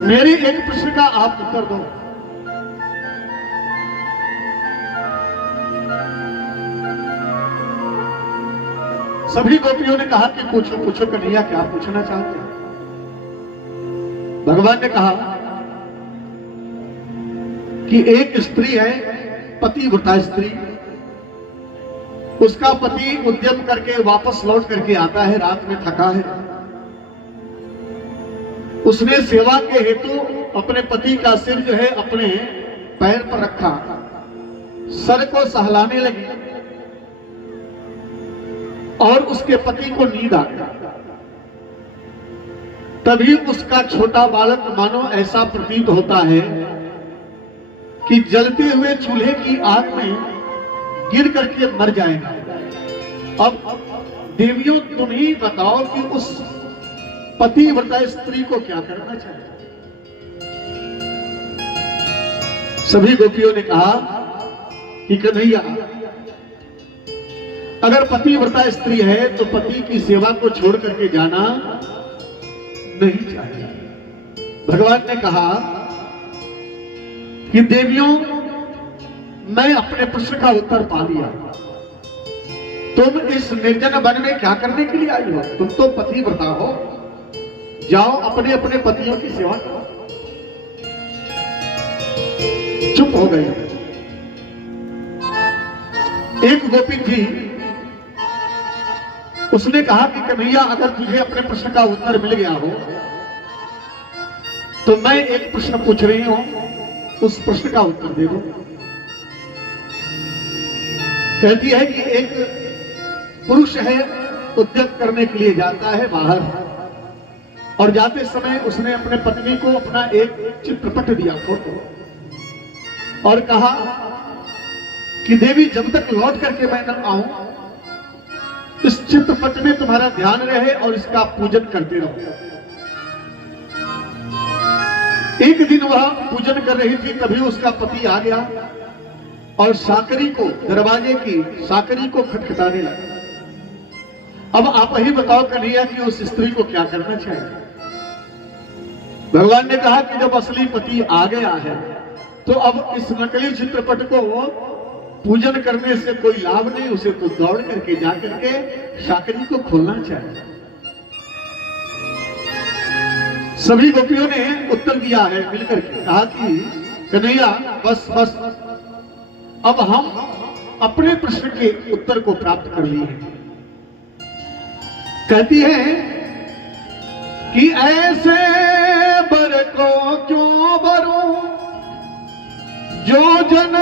मेरे एक प्रश्न का आप उत्तर दो। सभी गोपियों ने कहा कि पूछो पूछो कन्हैया, क्या पूछना चाहते हैं? भगवान ने कहा कि एक स्त्री है, पतिव्रता स्त्री, उसका पति उद्यम करके वापस लौट करके आता है, रात में थका है, उसने सेवा के हेतु अपने पति का सिर जो है अपने पैर पर रखा, सर को सहलाने लगी और उसके पति को नींद आ गया। तभी उसका छोटा बालक मानो ऐसा प्रतीत होता है कि जलते हुए चूल्हे की आग में गिर करके मर जाएगा। अब देवियों तुम ही बताओ कि उस पतिव्रता स्त्री को क्या करना चाहिए? सभी गोपियों ने कहा कि कन्हैया, अगर पतिव्रता स्त्री है तो पति की सेवा को छोड़ करके जाना नहीं चाहिए। भगवान ने कहा कि देवियों, मैं अपने प्रश्न का उत्तर पा लिया। तुम इस निर्जन वन में क्या करने के लिए आई हो? तुम तो पतिव्रता हो, जाओ अपने अपने पतियों की सेवा करो। चुप हो गई। एक गोपी थी, उसने कहा कि कन्हैया, अगर तुझे अपने प्रश्न का उत्तर मिल गया हो तो मैं एक प्रश्न पूछ रही हूं, उस प्रश्न का उत्तर दे दो। कहती है कि एक पुरुष है, उद्योग करने के लिए जाता है बाहर, और जाते समय उसने अपने पत्नी को अपना एक चित्रपट दिया, फोटो, और कहा कि देवी, जब तक लौट करके मैं न आऊं, इस चित्रपट में तुम्हारा ध्यान रहे और इसका पूजन करते रहो। एक दिन वह पूजन कर रही थी, तभी उसका पति आ गया और साकरी को, दरवाजे की साकरी को खटखटाने लगा। अब आप ही बताओ कन्हैया कि उस स्त्री को क्या करना चाहिए? भगवान ने कहा कि जब असली पति आ गया है तो अब इस नकली चित्रपट को पूजन करने से कोई लाभ नहीं, उसे तो दौड़ करके जाकर के साकरी को खोलना चाहिए। सभी गोपियों ने उत्तर दिया है मिलकर के, कहा कि कन्हैया, बस बस, अब हम अपने प्रश्न के उत्तर को प्राप्त कर लिए हैं। कहती है कि ऐसे बर को क्यों बरूं जो जन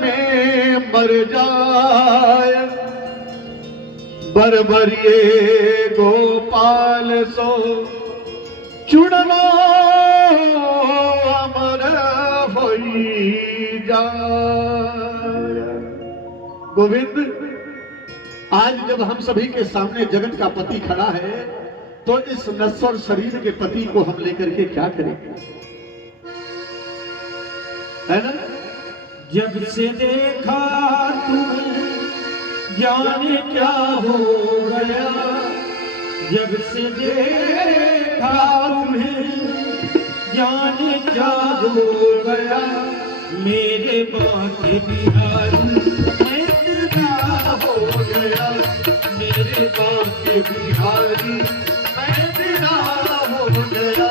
में मर जाए, बरबरिए गोपाल सो चुड़नो अमर होई जाए। गोविंद, आज जब हम सभी के सामने जगत का पति खड़ा है तो इस नश्वर शरीर के पति को हम लेकर के क्या करेंगे? है ना? जब से देखा तुम्हें जाने क्या हो गया, जब से देखा तुम्हें जाने क्या हो गया, मेरे बाके बिहारी मैं तेरा हो गया, मेरे बाके बिहारी मैं तेरा हो गया।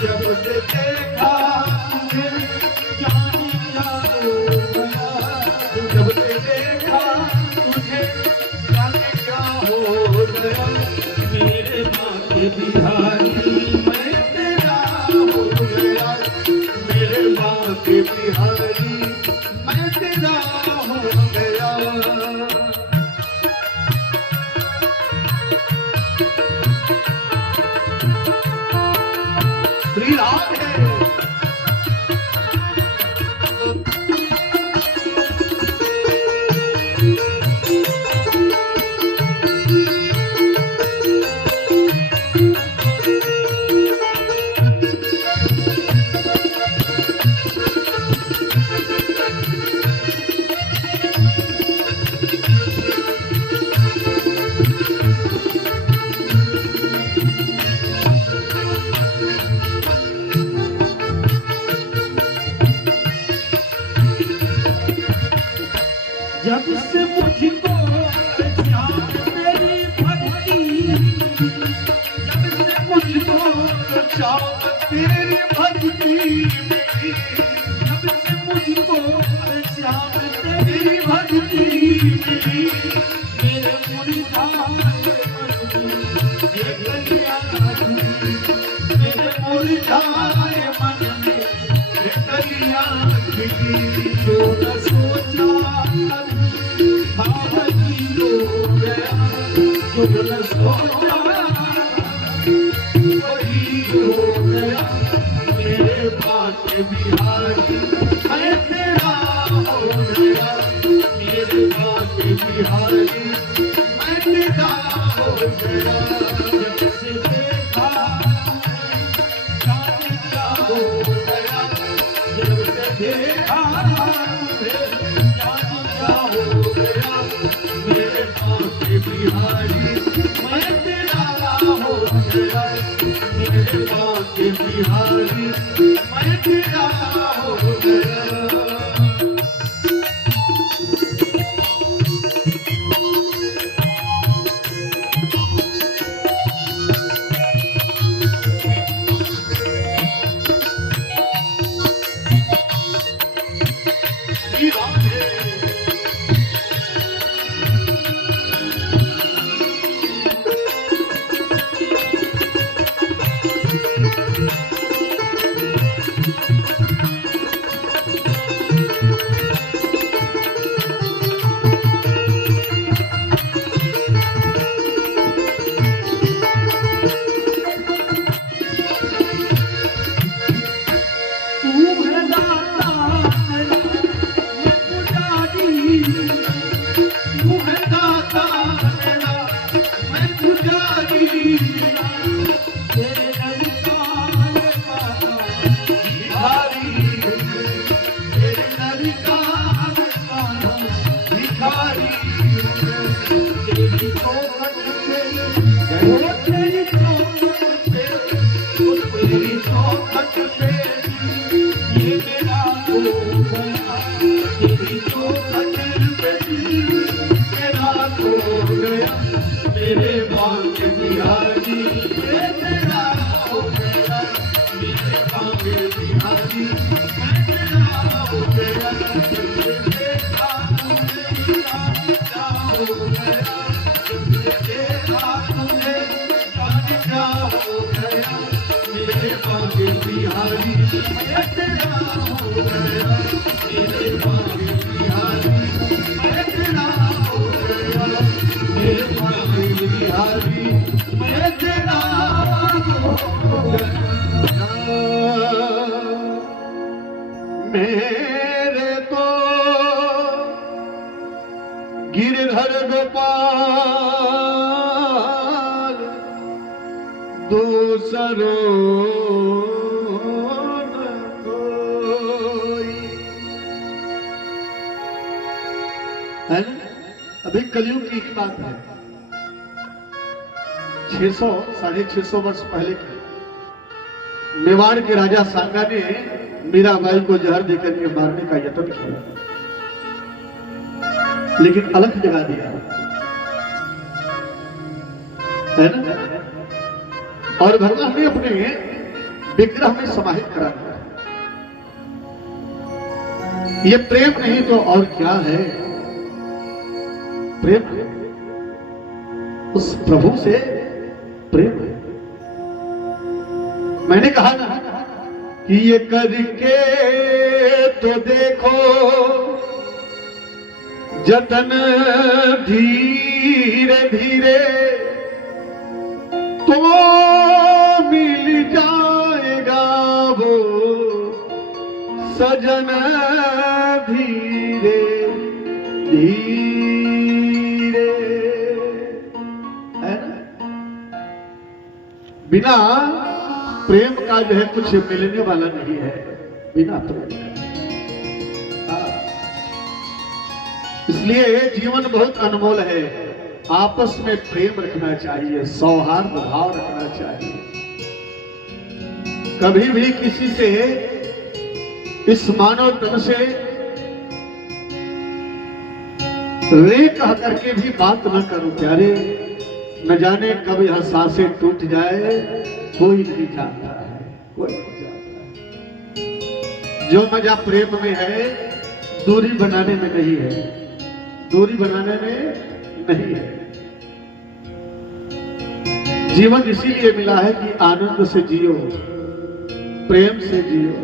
जब से देखा तुम्हें जाने क्या हो गया, जब से देखा तुझे जाने क्या हो गया, मेरे बाके बिहारी मैं तेरा हो गया, मेरे बाके बिहारी मैं तेरा हो गया। श्री राम है। जब से मुझको श्याम तेरी भक्ति, जब से मुझको श्याम तेरी भक्ति मिली, जब से मुझको श्याम तेरी भक्ति मिली, मेरे मुरझाए मन में ये कलियां खिली, मेरे मुरझाए मन में ये कलियां खिली, जो न सोचा भावनी हो गया, जो न सोचा वही हो गया, मेरे भाग्य बिहारी मैं तेरा हो गया, मेरे भाग्य बिहारी मैं तेरा हो गया। जब से देखा जाने क्या हो गया, जब से देखा जाने क्या हो गया, मेरे भाग्य बिहारी मैं तेरा हो गया, मेरे भाग्य बिहारी मैं तेरा हो गया। मेरे भाग्य बिहारी मैं तेरा हो गया, मेरे भाग्य बिहारी मैं तेरा हो गया, तुझे देखा तुझे जाने क्या हो गया, तुझे देखा तुझे जाने क्या हो गया, मेरे भाग्य बिहारी मैं तेरा हो गया, मेरे भाग्य बिहारी मैं तेरा हो गया, मेरे भाग्य बिहारी मैं तेरा हो गया। मेरे तो गिरधर गोपाल दूसरों न कोई। है ना? अभी कलयुग की एक बात है, 600-650 वर्ष पहले की मेवाड़ के राजा सांगा ने मीराबाई को जहर देकर के मारने का यत्न किया, लेकिन अलग जगा दिया, है ना? और भगवान ने अपने विग्रह में समाहित करा दिया। ये प्रेम नहीं तो और क्या है? प्रेम उस प्रभु से प्रेम है। मैंने कहा ना कि ये करके तो देखो जतन धीरे धीरे तो मिल जाएगा वो सजन धीरे धीरे, है ना? बिना प्रेम का जो है कुछ मिलने वाला नहीं है, बिना प्रेम का। इसलिए जीवन बहुत अनमोल है, आपस में प्रेम रखना चाहिए, सौहार्द भाव रखना चाहिए। कभी भी किसी से इस मानव तन से रे कह करके भी बात न करो प्यारे, न जाने कब यह सांसें टूट जाए, कोई नहीं जानता है, कोई नहीं जानता है। जो मजा प्रेम में है दूरी बनाने में नहीं है, दूरी बनाने में नहीं है। जीवन इसीलिए मिला है कि आनंद से जियो, प्रेम से जियो,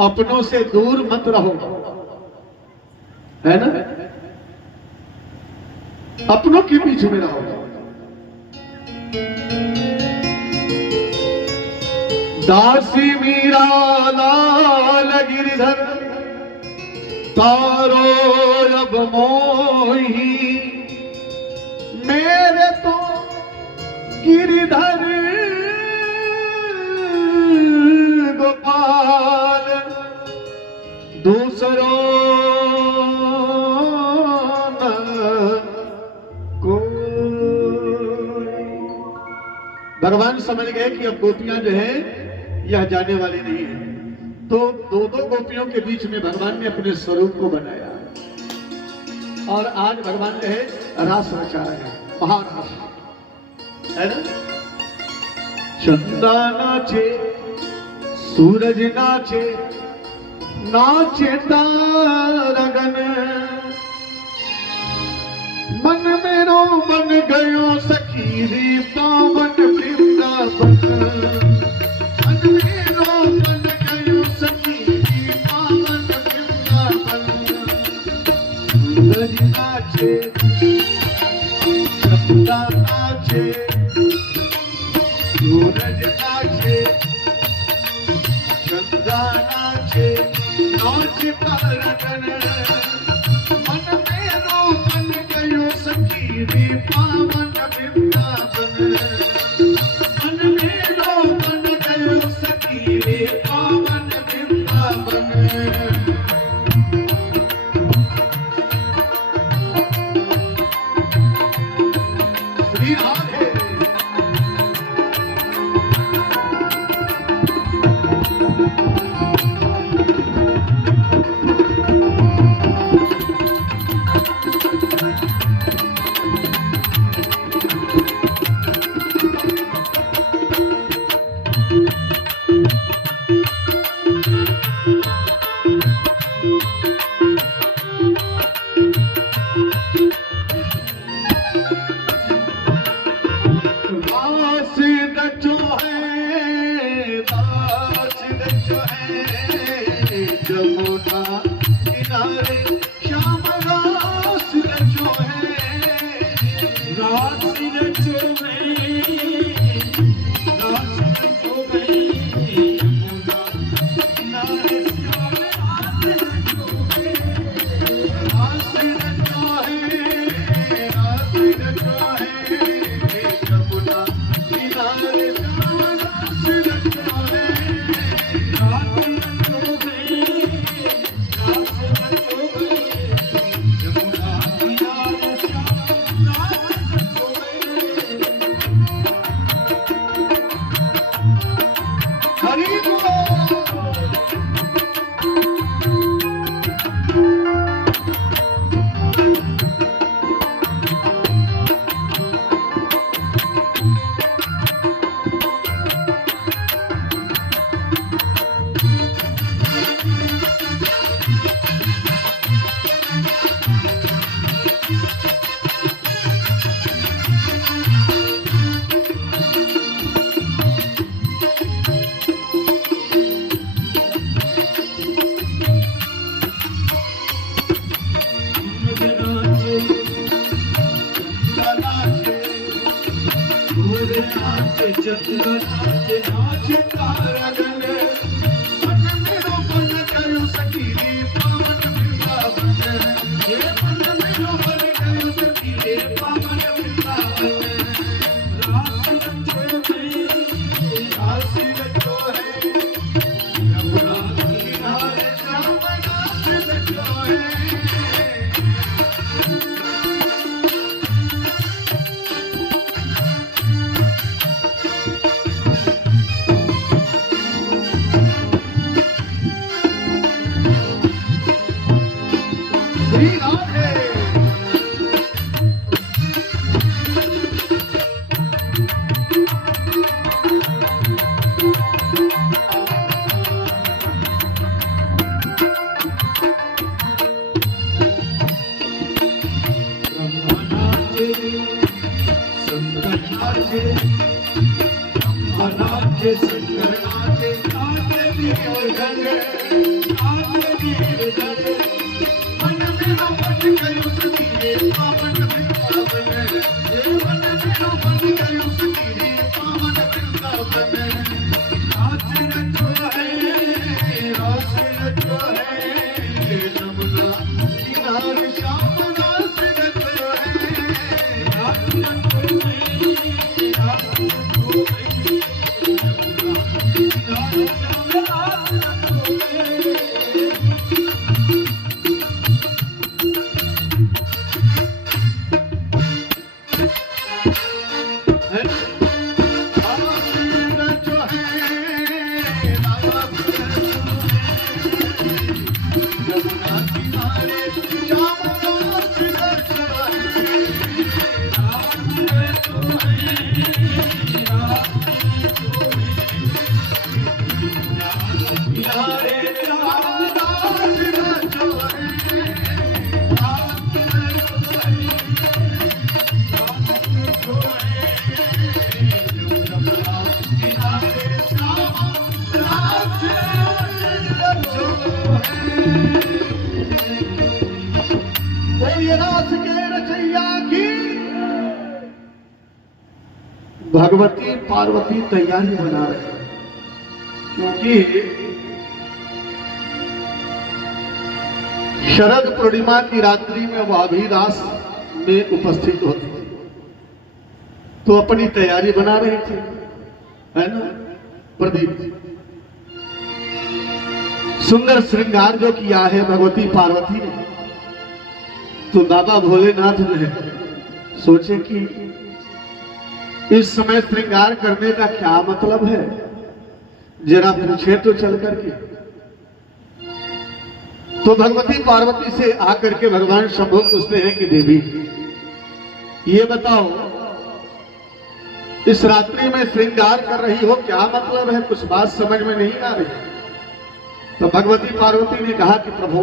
अपनों से दूर मत रहो, है ना? अपनों के बीच में रहो। दासी मीरा लाल गिरधर तारो अब मोही, मेरे तो गिरधर गोपाल दूसरों न कोई। भगवान समझ गए कि अब गोपियां जो है यह जाने वाली नहीं है, तो दो दो गोपियों के बीच में भगवान ने अपने स्वरूप को बनाया और आज भगवान जो है रास रचा रहे हैं, महारास, है ना? चंदा नाचे, सूरज नाचे, नाचे तारगन, मन मेरो बन गयो सखी रे पावन वृंदावन, मन मेरो बन गयो सखी रे पावन वृंदावन। सूरज नाचे, चंदा नाचे, सूरज नाचे, चंदा नाचे, नाचे तारगन, मन मेरो बन गयो सखी रे पावन वृंदावन, मन मेरो बन गयो सखी रे पावन वृंदावन। श्री राधे। जमुना किनारे श्याम रास रचो है, रास रचो है, रास रचो है, यमुना किनारे श्याम रास रचो है, रास रचो है, रास रचो है, यमुना किनारे श्याम रास रचो है, रास रचो है। भगवती पार्वती तैयारी बना रहे हैं, क्योंकि शरद पूर्णिमा की रात्रि में वह भी रास में उपस्थित होती थी, तो अपनी तैयारी बना रहे थे, है ना प्रदीप जी। सुंदर श्रृंगार जो किया है भगवती पार्वती ने, तो बाबा भोलेनाथ ने सोचे कि इस समय श्रृंगार करने का क्या मतलब है, जरा पूछे तो चल करके। तो भगवती पार्वती से आकर के भगवान शंभु पूछते हैं कि देवी ये बताओ, इस रात्रि में श्रृंगार कर रही हो, क्या मतलब है, कुछ बात समझ में नहीं आ रही। तो भगवती पार्वती ने कहा कि प्रभु,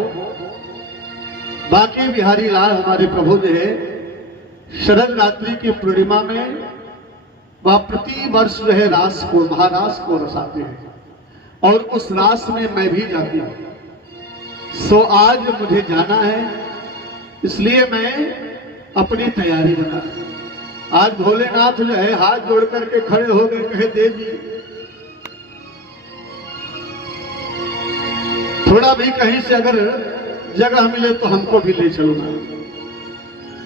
बाकी बिहारी लाल हमारे प्रभु जो है शरद रात्रि की पूर्णिमा में वह प्रति वर्ष जो है रास को, महारास को रसाते हैं, और उस रास में मैं भी जाती हूं। सो आज मुझे जाना है, इसलिए मैं अपनी तैयारी बना। आज भोलेनाथ जो है हाथ जोड़ करके खड़े हो गए, कहे देवी थोड़ा भी कहीं से अगर जगह मिले तो हमको भी ले चलूंगा,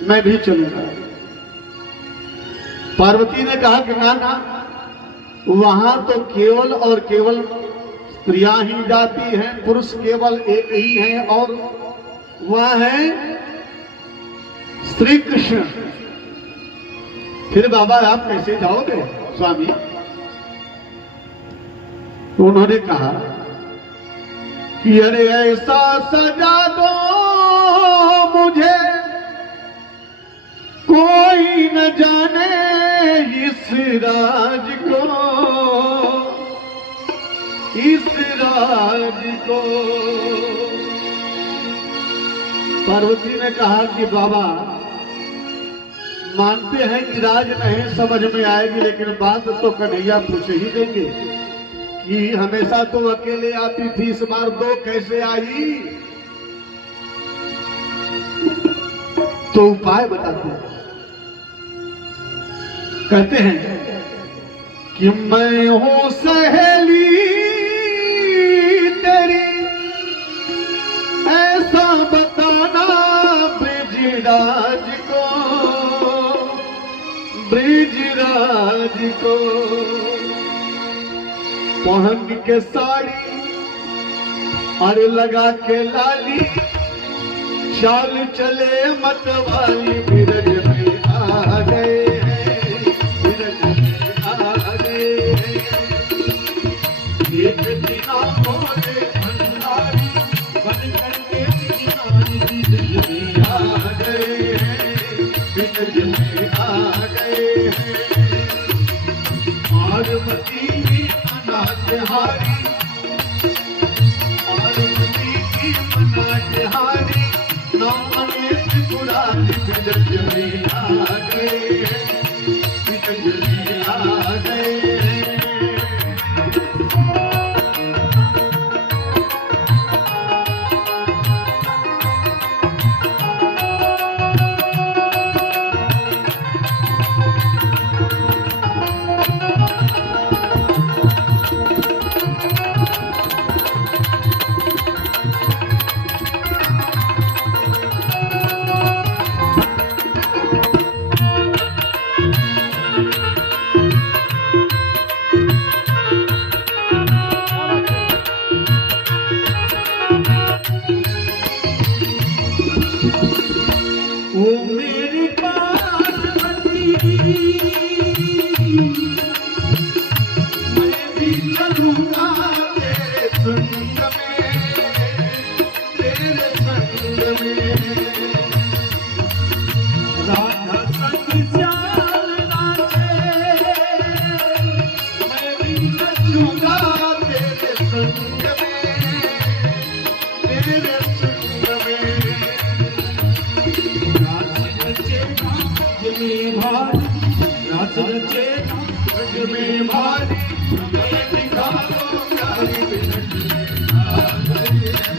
मैं भी चलूंगा। पार्वती ने कहा कि ना ना, वहां तो केवल और केवल स्त्रियां ही जाती हैं, पुरुष केवल एक ही हैं, और वह है श्री कृष्ण। फिर बाबा आप कैसे जाओगे स्वामी? तो उन्होंने कहा कि अरे ऐसा सजा दो मुझे, कोई न जाने इस राज को, इस राज को। पार्वती ने कहा कि बाबा मानते हैं कि राज नहीं समझ में आएगी, लेकिन बात तो कन्हैया पूछ ही देंगे कि हमेशा तो अकेले आती थी, इस बार दो कैसे आई? तो उपाय बताते हैं। कहते हैं कि मैं हूं सहेली तेरी, ऐसा बताना ब्रिजराज को, ब्रिजराज को। पहन के साड़ी और लगा के लाली, चाल चले मतवाली, बिरज में आ गए हैं, बिरज में आ गए हैं। एक दिना बोले भंडारी, बन करके किनारी, बिरज में आ गए हैं, बिरज में आ गए हैं। पार्वती की अनाजहारी, पार्वती की अनाजहारी, नौमने त्रिपुरारी, बिरज में आ गए हैं, बिरज में आ गए हैं। संग में, तेरे संग में। रास रचेगा जग में भारी, रास रचेगा जग में भारी, गले दिखा दो प्यारी बिरज में आ गए हैं,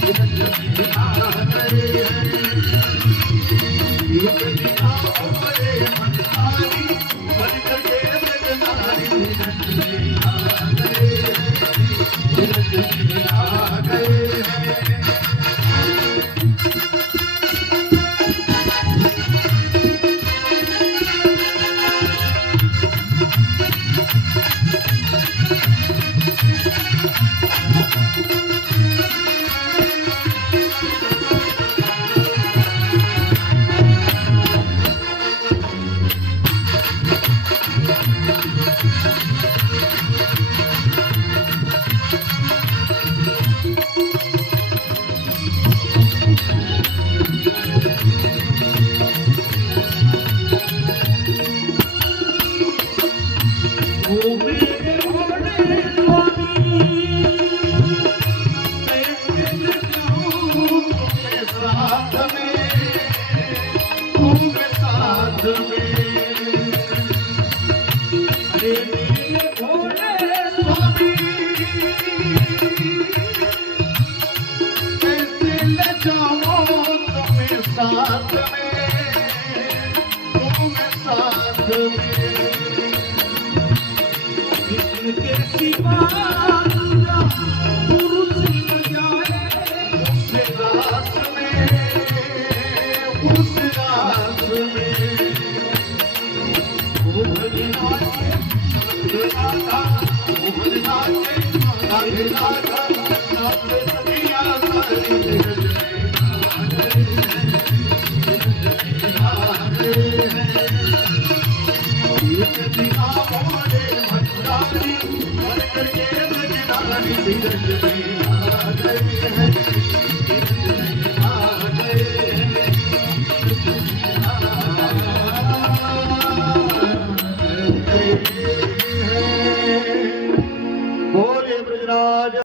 बिरज में आ गए हैं। एक दिखाओ बड़े मनमारी, बन करके ब्रजनारी, बिरज में आ गए हैं, बिरज में आ गए हैं। ओ मेरे भोले स्वामी, मैं जाऊं तुम्हें साथ में, तुम्हें साथ में। अरे मेरे भोले स्वामी, कैसे ले जाऊं तुम्हें साथ में, तुम्हें साथ में। जिसके सिवा दूजा पुरुष न जाए, उस रास में, उस रास में। ओ भजनाचे राधा, मोहन नाचे, राधे राधा, नाचे सखिया सारी बिरज में आ गए हैं, बिरज में आ गए हैं। एक दिखाओ बड़े मनमारी, बन करके ब्रजनारी, बिरज में आ गए हैं।